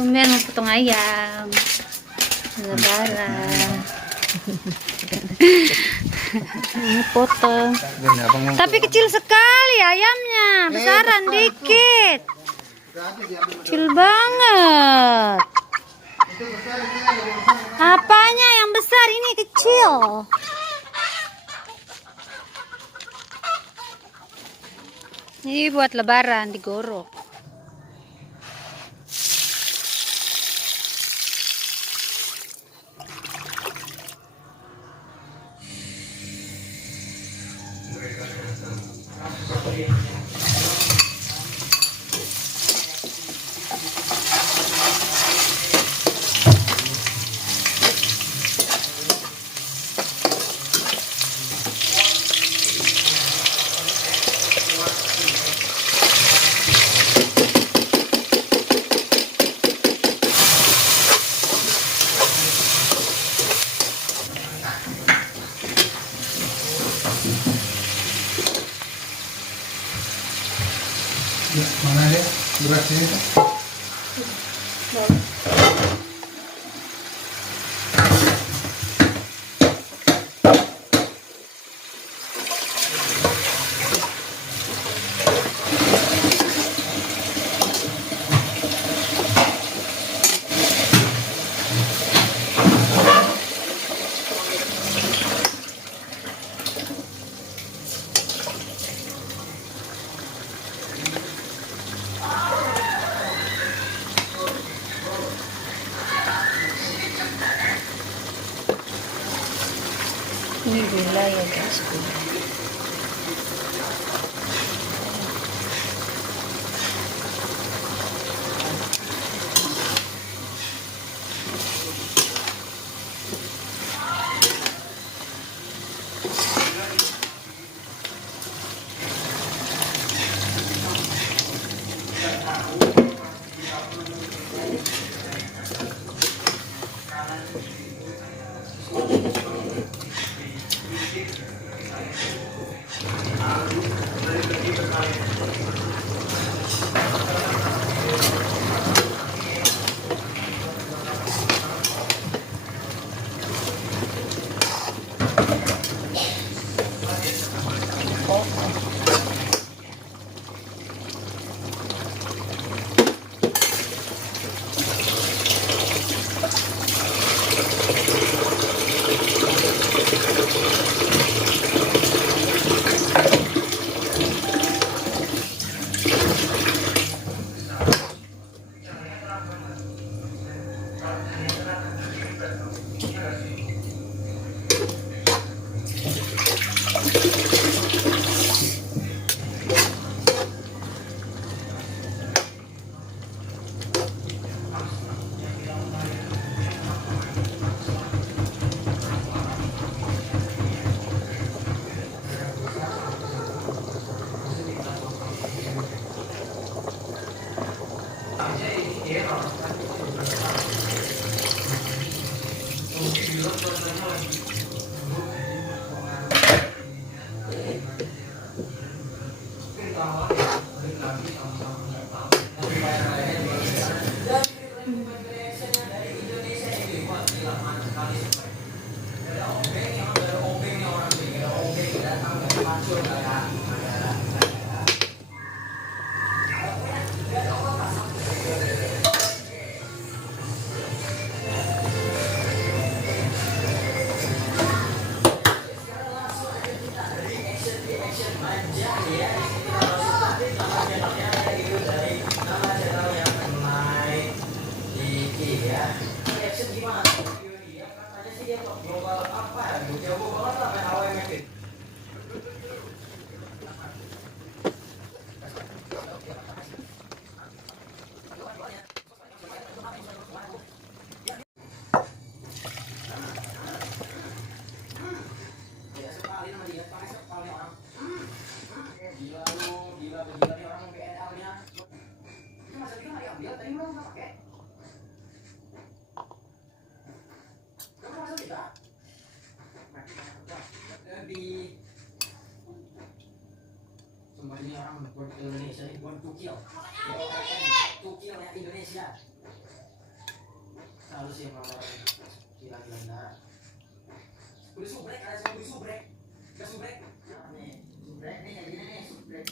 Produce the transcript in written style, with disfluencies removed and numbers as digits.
tumben mau potong ayam. Lebaran. Ini potong. Tapi kecil sekali ayamnya, besaran dikit. Kecil banget. Apanya yang besar, ini kecil. Ini buat lebaran digorok. Ya, mana ya? Berat sini. Ini gula ya guys. Semuanya orang buat Indonesia ini buat tukil. Tukilnya Indonesia. Selalu sih mama gila-gila. Udah subrek, ada yang subrek. Udah subrek. Nih, subrek nih kayak gini nih, subrek.